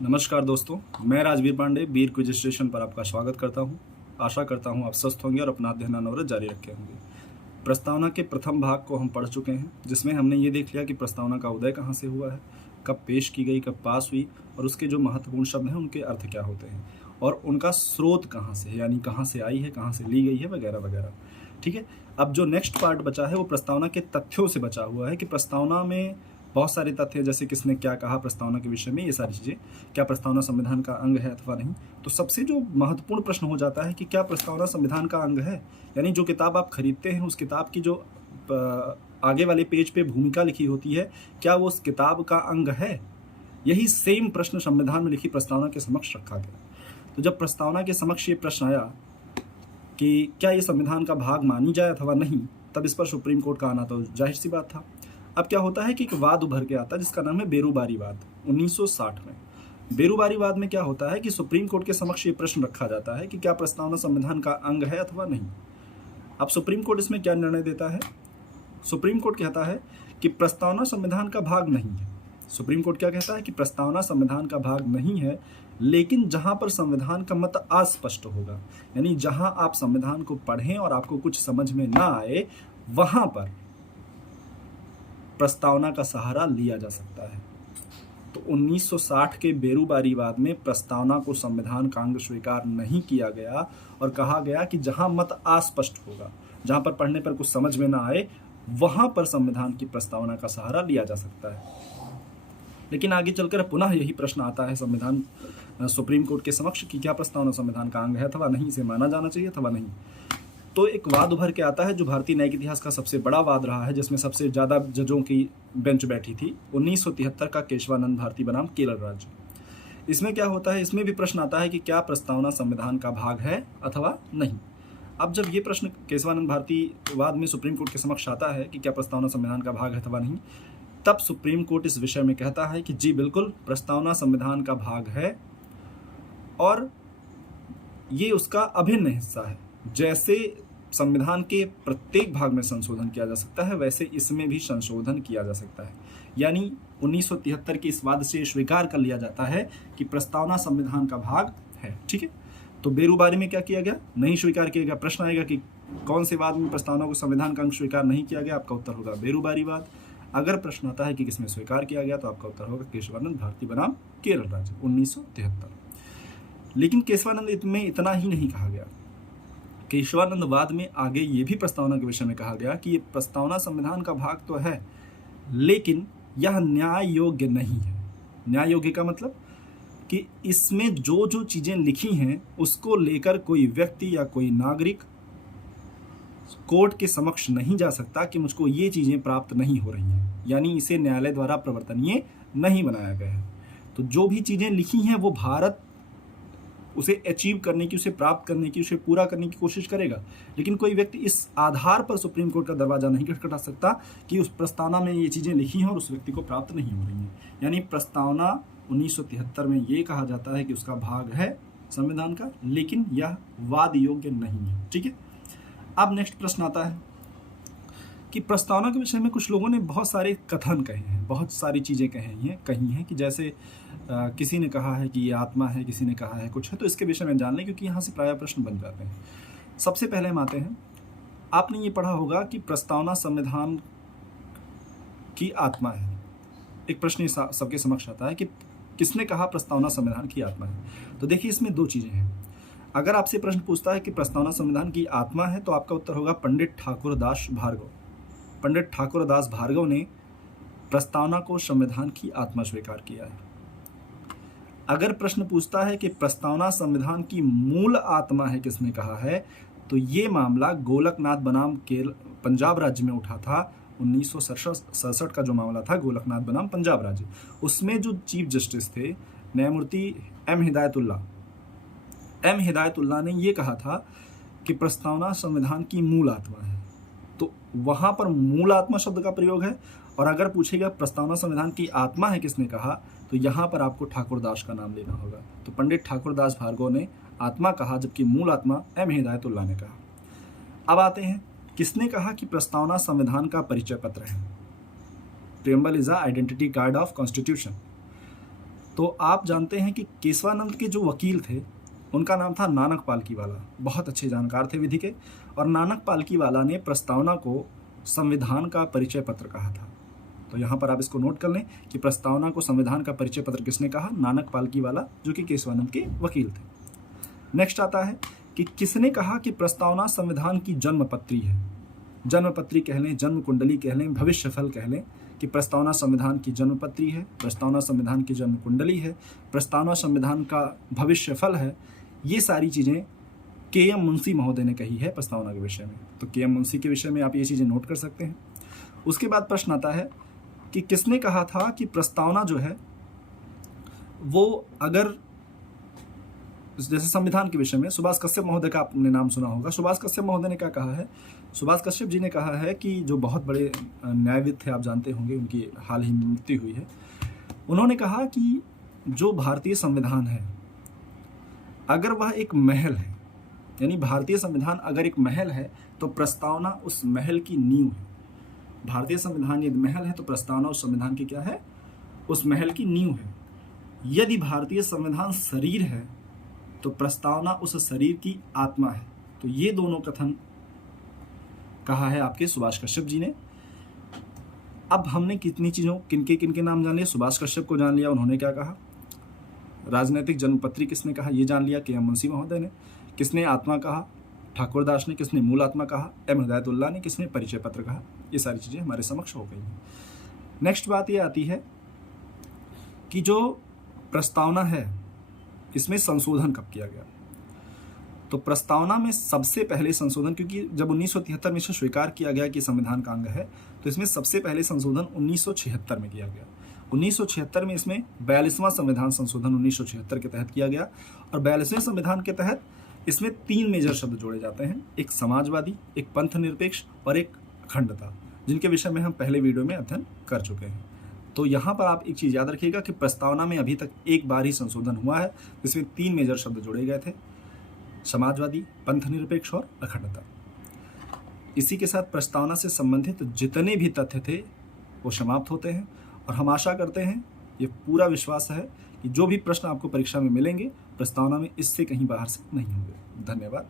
नमस्कार दोस्तों, मैं राजवीर पांडे बीर क्विज स्टेशन पर आपका स्वागत करता हूं। आशा करता हूं आप स्वस्थ होंगे और अपना अध्ययन अनवरत जारी रखे होंगे। प्रस्तावना के प्रथम भाग को हम पढ़ चुके हैं, जिसमें हमने ये देख लिया कि प्रस्तावना का उदय कहाँ से हुआ है, कब पेश की गई, कब पास हुई और उसके जो महत्वपूर्ण शब्द हैं उनके अर्थ क्या होते हैं और उनका स्रोत कहाँ से है, यानी कहाँ से आई है, कहाँ से ली गई है, वगैरह वगैरह। ठीक है, अब जो नेक्स्ट पार्ट बचा है वो प्रस्तावना के तथ्यों से बचा हुआ है कि प्रस्तावना में बहुत सारे तथ्य, जैसे किसने क्या कहा प्रस्तावना के विषय में, ये सारी चीज़ें, क्या प्रस्तावना संविधान का अंग है अथवा नहीं। तो सबसे जो महत्वपूर्ण प्रश्न हो जाता है कि क्या प्रस्तावना संविधान का अंग है, यानी जो किताब आप खरीदते हैं उस किताब की जो आगे वाले पेज पे भूमिका लिखी होती है, क्या वो उस किताब का अंग है। यही सेम प्रश्न संविधान में लिखी प्रस्तावना के समक्ष रखा गया। तो जब प्रस्तावना के समक्ष ये प्रश्न आया कि क्या ये संविधान का भाग मानी जाए अथवा नहीं, तब इस पर सुप्रीम कोर्ट का आना तो जाहिर सी बात था। अब क्या होता है कि एक वाद उभर के आता है जिसका नाम है बेरुबारी वाद। 1960 में बेरुबारी वाद में क्या होता है कि सुप्रीम कोर्ट के समक्ष ये प्रश्न रखा जाता है कि क्या प्रस्तावना संविधान का अंग है अथवा नहीं। अब सुप्रीम कोर्ट इसमें क्या निर्णय देता है? सुप्रीम कोर्ट कहता है कि प्रस्तावना संविधान का भाग नहीं है। सुप्रीम कोर्ट क्या कहता है कि प्रस्तावना संविधान का भाग नहीं है, लेकिन जहां पर संविधान का मत अस्पष्ट होगा, यानी जहां आप संविधान को पढ़ें और आपको कुछ समझ में ना आए, वहां पर प्रस्तावना का सहारा लिया जा सकता है। तो 1960 के बेरुबारी वाद में प्रस्तावना को संविधान का अंग स्वीकार नहीं किया गया और कहा गया कि जहां मत अस्पष्ट होगा, जहां पर पढ़ने पर कुछ समझ में ना आए, वहां पर संविधान की प्रस्तावना का सहारा लिया जा सकता है। लेकिन आगे चलकर पुनः यही प्रश्न आता है संविधान सुप्रीम कोर्ट के समक्ष कि क्या प्रस्तावना संविधान का अंग है अथवा नहीं, इसे माना जाना चाहिए अथवा नहीं। तो एक वाद उभर के आता है जो भारतीय न्यायिक इतिहास का सबसे बड़ा वाद रहा है, जिसमें सबसे ज़्यादा जजों की बेंच बैठी थी। 1973 का केशवानंद भारती बनाम केरल राज्य। इसमें क्या होता है, इसमें भी प्रश्न आता है कि क्या प्रस्तावना संविधान का भाग है अथवा नहीं। अब जब ये प्रश्न केशवानंद भारती वाद में सुप्रीम कोर्ट के समक्ष आता है कि क्या प्रस्तावना संविधान का भाग है अथवा नहीं, तब सुप्रीम कोर्ट इस विषय में कहता है कि जी बिल्कुल, प्रस्तावना संविधान का भाग है और ये उसका अभिन्न हिस्सा है। जैसे संविधान के प्रत्येक भाग में संशोधन किया जा सकता है, वैसे इसमें भी संशोधन किया जा सकता है। यानी 1973 के इस वाद से स्वीकार कर लिया जाता है कि प्रस्तावना संविधान का भाग है। ठीक है, तो बेरुबारी में क्या किया गया? नहीं स्वीकार किया गया। प्रश्न आएगा कि कौन से वाद में प्रस्तावना को संविधान का अंग स्वीकार नहीं किया गया? आपका उत्तर होगा बेरुबारी वाद। अगर प्रश्न आता है कि किसमें स्वीकार किया गया, तो आपका उत्तर होगा केशवानंद भारती बनाम केरल राज्य 1973। लेकिन केशवानंद में इतना ही नहीं कहा गया। केशवानंद वाद में आगे ये भी प्रस्तावना के विषय में कहा गया कि ये प्रस्तावना संविधान का भाग तो है, लेकिन यह न्याय योग्य नहीं है। न्याय योग्य का मतलब कि इसमें जो जो चीजें लिखी हैं उसको लेकर कोई व्यक्ति या कोई नागरिक कोर्ट के समक्ष नहीं जा सकता कि मुझको ये चीजें प्राप्त नहीं हो रही हैं, यानी इसे न्यायालय द्वारा प्रवर्तनीय नहीं बनाया गया है। तो जो भी चीजें लिखी हैं वो भारत उसे अचीव करने की, उसे प्राप्त करने की, उसे पूरा करने की कोशिश करेगा, लेकिन कोई व्यक्ति इस आधार पर सुप्रीम कोर्ट का दरवाजा नहीं खटखटा सकता कि उस प्रस्तावना में ये चीजें लिखी हैं और उस व्यक्ति को प्राप्त नहीं हो रही हैं। यानी प्रस्तावना 1973 में ये कहा जाता है कि उसका भाग है संविधान का, लेकिन यह वाद योग्य नहीं है। ठीक है, अब नेक्स्ट प्रश्न आता है कि प्रस्तावना के विषय में कुछ लोगों ने बहुत सारे कथन कहे हैं, बहुत सारी चीज़ें कही हैं कि जैसे किसी ने कहा है कि ये आत्मा है, किसी ने कहा है कुछ है। तो इसके विषय में जान लें, क्योंकि यहाँ से प्राय प्रश्न बन जाते हैं। सबसे पहले हम आते हैं, आपने ये पढ़ा होगा कि प्रस्तावना संविधान की आत्मा है। एक प्रश्न सबके समक्ष आता है कि किसने कहा प्रस्तावना संविधान की आत्मा है। तो देखिए, इसमें दो चीज़ें हैं। अगर आपसे प्रश्न पूछता है कि प्रस्तावना संविधान की आत्मा है, तो आपका उत्तर होगा पंडित ठाकुरदास भार्गव। पंडित ठाकुरदास भार्गव ने प्रस्तावना को संविधान की आत्मा स्वीकार किया है। अगर प्रश्न पूछता है कि प्रस्तावना संविधान की मूल आत्मा है, किसने कहा है, तो ये मामला गोलकनाथ बनाम पंजाब राज्य में उठा था। 1967 का जो मामला था गोलकनाथ बनाम पंजाब राज्य, उसमें जो चीफ जस्टिस थे न्यायमूर्ति एम हिदायतुल्लाह ने ये कहा था कि प्रस्तावना संविधान की मूल आत्मा है। तो वहां पर मूल आत्मा शब्द का प्रयोग है, और अगर पूछेगा प्रस्तावना संविधान की आत्मा है किसने कहा, तो यहां पर आपको ठाकुरदास का नाम लेना होगा। तो पंडित ठाकुरदास भार्गव ने आत्मा कहा, जबकि मूल आत्मा एम हिदायतुल्लाह ने कहा। अब आते हैं, किसने कहा कि प्रस्तावना संविधान का परिचय पत्र है? Preamble is a identity card of constitution. तो आप जानते हैं कि केशवानंद के जो वकील थे उनका नाम था नानक पालकीवाला, बहुत अच्छे जानकार थे विधि के, और नानक पालकीवाला ने प्रस्तावना को संविधान का परिचय पत्र कहा था। तो यहाँ पर आप इसको नोट कर लें कि प्रस्तावना को संविधान का परिचय पत्र किसने कहा? नानक पालकीवाला, जो कि केशवानंद के वकील थे। नेक्स्ट आता है कि किसने कहा कि प्रस्तावना संविधान की जन्मपत्री है? जन्मपत्री कह लें, जन्म कुंडली कह लें, भविष्यफल कह लें, कि प्रस्तावना संविधान की जन्मपत्री है, प्रस्तावना संविधान की जन्म कुंडली है, प्रस्तावना संविधान का भविष्यफल है। ये सारी चीज़ें के.एम. मुंशी महोदय ने कही है प्रस्तावना के विषय में। तो के.एम. मुंशी के विषय में आप ये चीज़ें नोट कर सकते हैं। उसके बाद प्रश्न आता है कि किसने कहा था कि प्रस्तावना जो है वो, अगर जैसे संविधान के विषय में सुभाष कश्यप महोदय का आपने नाम सुना होगा। सुभाष कश्यप महोदय ने क्या कहा है? सुभाष कश्यप जी ने कहा है कि जो बहुत बड़े न्यायविद थे, आप जानते होंगे, उनकी हाल ही में मृत्यु हुई है। उन्होंने कहा कि जो भारतीय संविधान है, अगर वह एक महल है, यानी भारतीय संविधान अगर एक महल है तो प्रस्तावना उस महल की नींव है। भारतीय संविधान यदि महल है तो प्रस्तावना उस संविधान की क्या है? उस महल की नींव है। यदि भारतीय संविधान शरीर है तो प्रस्तावना उस शरीर की आत्मा है। तो ये दोनों कथन कहा है आपके सुभाष कश्यप जी ने। अब हमने कितनी चीज़ों, किनके नाम जान लिया? सुभाष कश्यप को जान लिया, उन्होंने क्या कहा। राजनैतिक जन्मपत्री किसने कहा? ये जान लिया, के.एम. मुंशी महोदय ने। किसने आत्मा कहा? ठाकुर दास ने। किसने मूल आत्मा कहा? एम हिदायतुल्ला ने। किसने परिचय पत्र कहा? ये सारी चीज़ें हमारे समक्ष हो गई हैं। नेक्स्ट बात ये आती है कि जो प्रस्तावना है इसमें संशोधन कब किया गया? तो प्रस्तावना में सबसे पहले संशोधन, क्योंकि जब 1973 में इसे स्वीकार किया गया कि संविधान का अंग है, तो इसमें सबसे पहले संशोधन 1976 में किया गया। 1976 में इसमें 42वां संविधान संशोधन 1976 के तहत किया गया। और 42वें संविधान के तहत इसमें 3 मेजर शब्द जोड़े जाते हैं, एक समाजवादी, एक पंथ निरपेक्ष और एक अखंडता, जिनके विषय में हम पहले वीडियो में अध्ययन कर चुके हैं। तो यहाँ पर आप एक चीज़ याद रखिएगा कि प्रस्तावना में अभी तक एक बार ही संशोधन हुआ है, जिसमें 3 मेजर शब्द जोड़े गए थे, समाजवादी, पंथ निरपेक्ष और अखंडता। इसी के साथ प्रस्तावना से संबंधित जितने भी तथ्य थे वो समाप्त होते हैं। और हम आशा करते हैं, ये पूरा विश्वास है कि जो भी प्रश्न आपको परीक्षा में मिलेंगे प्रस्तावना में, इससे कहीं बाहर से नहीं होंगे। धन्यवाद।